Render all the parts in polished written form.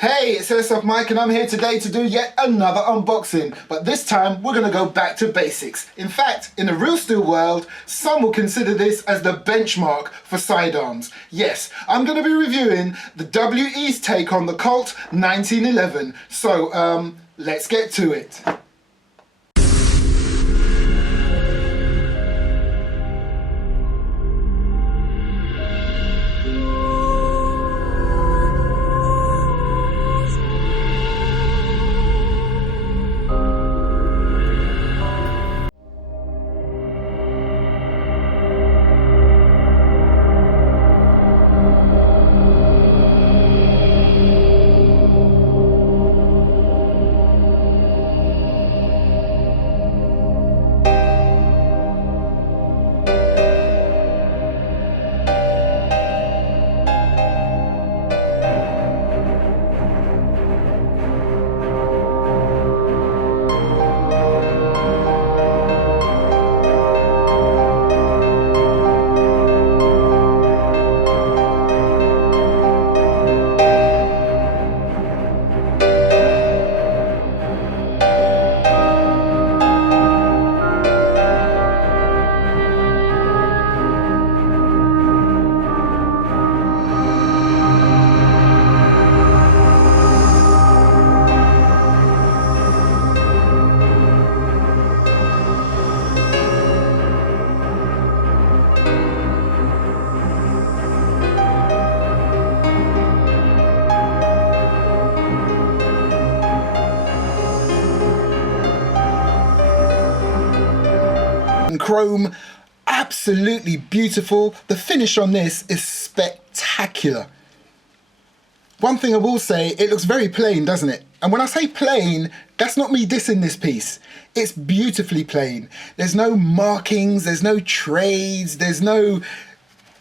Hey, it's Airsoft Mike and I'm here today to do yet another unboxing, but this time we're going to go back to basics. In fact, in the real steel world, some will consider this as the benchmark for sidearms. Yes, I'm going to be reviewing the WE's take on the Colt 1911, so let's get to it. Chrome, absolutely beautiful. The finish on this is spectacular. One thing I will say, it looks very plain, doesn't it? And when I say plain, that's not me dissing this piece. It's beautifully plain. There's no markings, there's no trades, there's no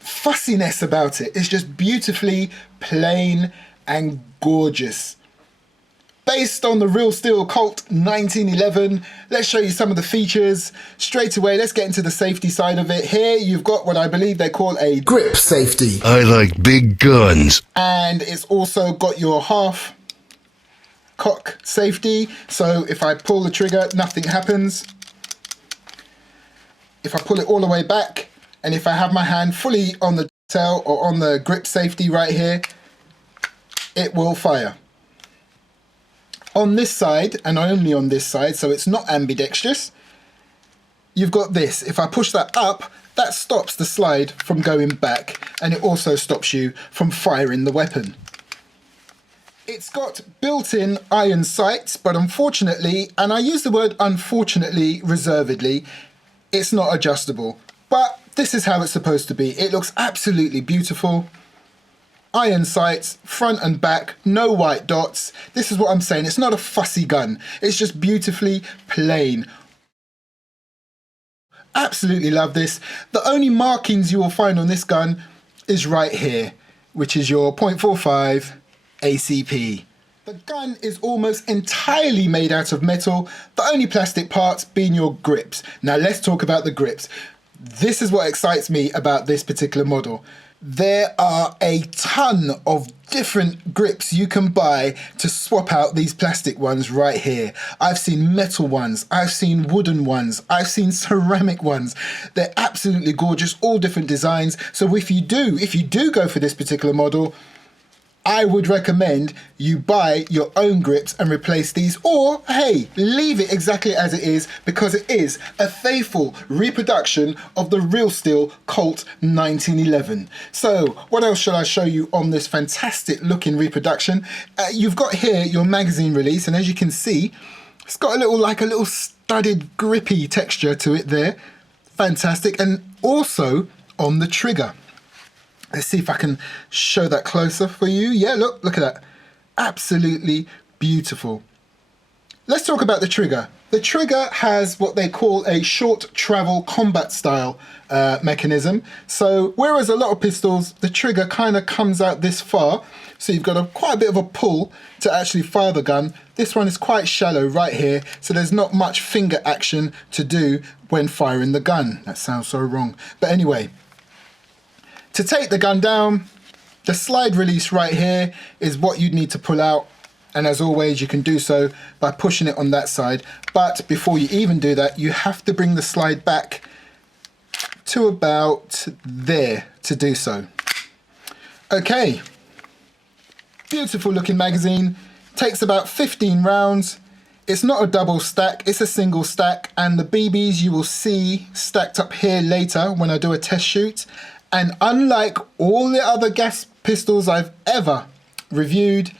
fussiness about it. It's just beautifully plain and gorgeous. Based on the real steel Colt 1911, let's show you some of the features. Straight away, let's get into the safety side of it. Here you've got what I believe they call a grip safety. I like big guns. And it's also got your half cock safety. So if I pull the trigger, nothing happens. If I pull it all the way back, and if I have my hand fully on the tail or on the grip safety right here, it will fire. On this side, and only on this side, so it's not ambidextrous, you've got this. If I push that up, that stops the slide from going back, and it also stops you from firing the weapon. It's got built-in iron sights, but unfortunately, and I use the word unfortunately reservedly, it's not adjustable. But this is how it's supposed to be. It looks absolutely beautiful. Iron sights, front and back, no white dots. This is what I'm saying. It's not a fussy gun. It's just beautifully plain. Absolutely love this. The only markings you will find on this gun is right here, which is your .45 ACP. The gun is almost entirely made out of metal, the only plastic parts being your grips. Now let's talk about the grips. This is what excites me about this particular model. There are a ton of different grips you can buy to swap out these plastic ones right here. I've seen metal ones, I've seen wooden ones, I've seen ceramic ones. They're absolutely gorgeous, all different designs. So if you do go for this particular model, I would recommend you buy your own grips and replace these, or hey, leave it exactly as it is, because it is a faithful reproduction of the real steel Colt 1911. So what else should I show you on this fantastic looking reproduction? You've got here your magazine release, and as you can see, it's got a little studded grippy texture to it there. Fantastic. And also on the trigger. Let's see if I can show that closer for you. Yeah, look at that. Absolutely beautiful. Let's talk about the trigger. The trigger has what they call a short travel combat style mechanism. So whereas a lot of pistols, the trigger kind of comes out this far, so you've got quite a bit of a pull to actually fire the gun. This one is quite shallow right here, so there's not much finger action to do when firing the gun. That sounds so wrong. But anyway, to take the gun down, The slide release right here is what you'd need to pull out. And as always, you can do so by pushing it on that side. But before you even do that, you have to bring the slide back to about there to do so. Okay, beautiful looking magazine. Takes about 15 rounds. It's not a double stack, it's a single stack. And the BBs you will see stacked up here later when I do a test shoot. And unlike all the other gas pistols I've ever reviewed,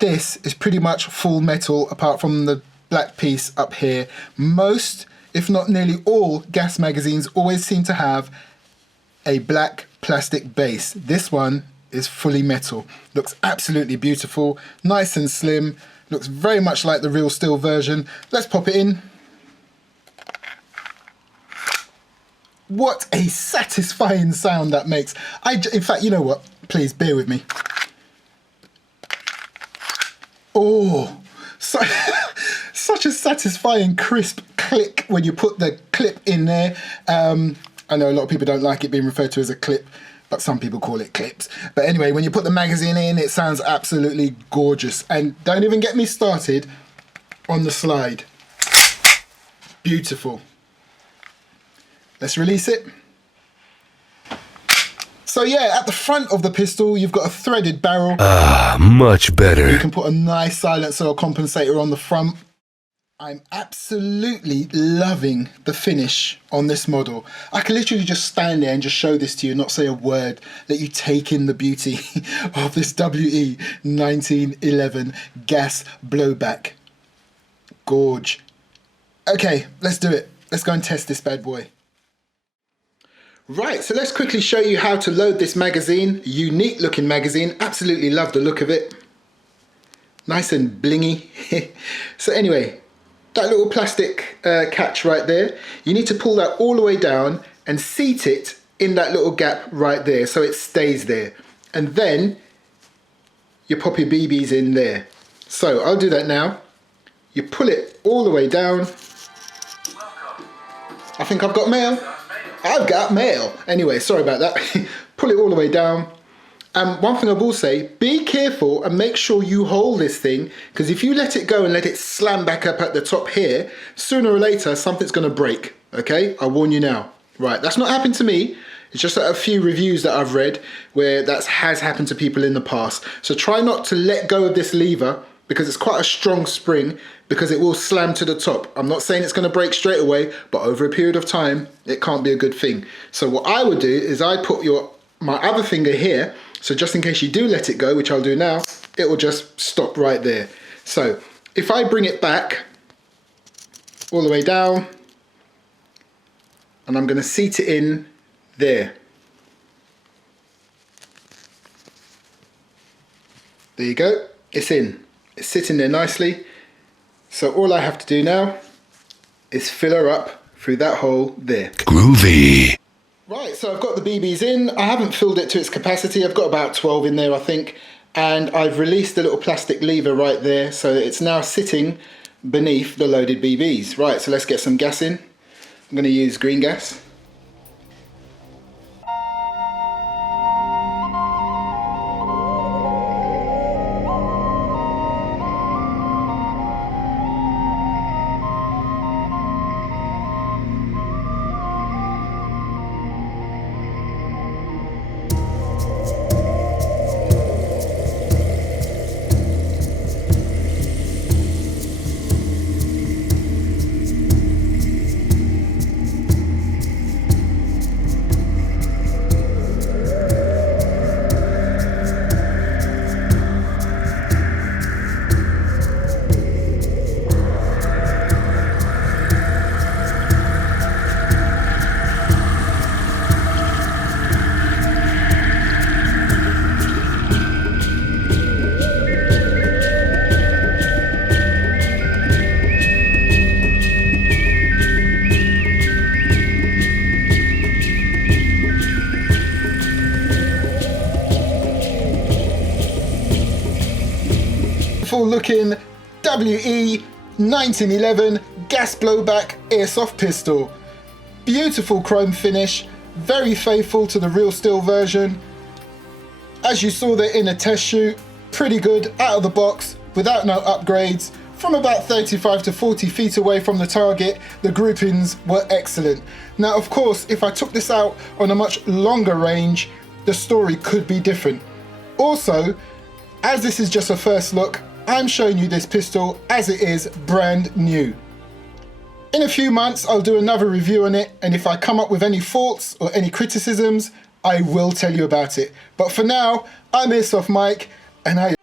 this is pretty much full metal apart from the black piece up here. Most, if not nearly all, gas magazines always seem to have a black plastic base. This one is fully metal. Looks absolutely beautiful, nice and slim, looks very much like the real steel version. Let's pop it in. What a satisfying sound that makes. In fact, you know what? Please bear with me. Oh, so, such a satisfying crisp click when you put the clip in there. I know a lot of people don't like it being referred to as a clip, but some people call it clips. But anyway, when you put the magazine in, it sounds absolutely gorgeous. And don't even get me started on the slide. Beautiful. Let's release it. So yeah, at the front of the pistol, you've got a threaded barrel. Much better. You can put a nice silencer or compensator on the front. I'm absolutely loving the finish on this model. I can literally just stand there and just show this to you, not say a word, let you take in the beauty of this WE 1911 gas blowback. Gorge. Okay, let's do it. Let's go and test this bad boy. Right, so let's quickly show you how to load this magazine. Unique looking magazine, absolutely love the look of it. Nice and blingy. So anyway, that little plastic catch right there, you need to pull that all the way down and seat it in that little gap right there so it stays there. And then you pop your BBs in there. So I'll do that now. You pull it all the way down. I think I've got mail. I've got mail. Anyway, sorry about that. Pull it all the way down. One thing I will say, be careful and make sure you hold this thing, because if you let it go and let it slam back up at the top here, sooner or later something's going to break. Okay, I warn you now. Right, that's not happened to me. It's just a few reviews that I've read where that has happened to people in the past. So try not to let go of this lever, because it's quite a strong spring, because it will slam to the top. I'm not saying it's going to break straight away, but over a period of time, it can't be a good thing. So what I would do is I put my other finger here, so just in case you do let it go, which I'll do now, it will just stop right there. So if I bring it back all the way down, and I'm going to seat it in there. There you go, it's in. It's sitting there nicely. So all I have to do now is fill her up through that hole there. Groovy. Right, so I've got the BBs in. I haven't filled it to its capacity. I've got about 12 in there, I think. And I've released the little plastic lever right there. So it's now sitting beneath the loaded BBs. Right, so let's get some gas in. I'm going to use green gas. Looking WE 1911 gas blowback airsoft pistol. Beautiful chrome finish, very faithful to the real steel version. As you saw there in a test shoot, pretty good out of the box, without no upgrades. From about 35 to 40 feet away from the target, the groupings were excellent. Now, of course, if I took this out on a much longer range, the story could be different. Also, as this is just a first look, I'm showing you this pistol as it is brand new. In a few months, I'll do another review on it, and if I come up with any faults or any criticisms, I will tell you about it. But for now, I'm Airsoft Mike, and I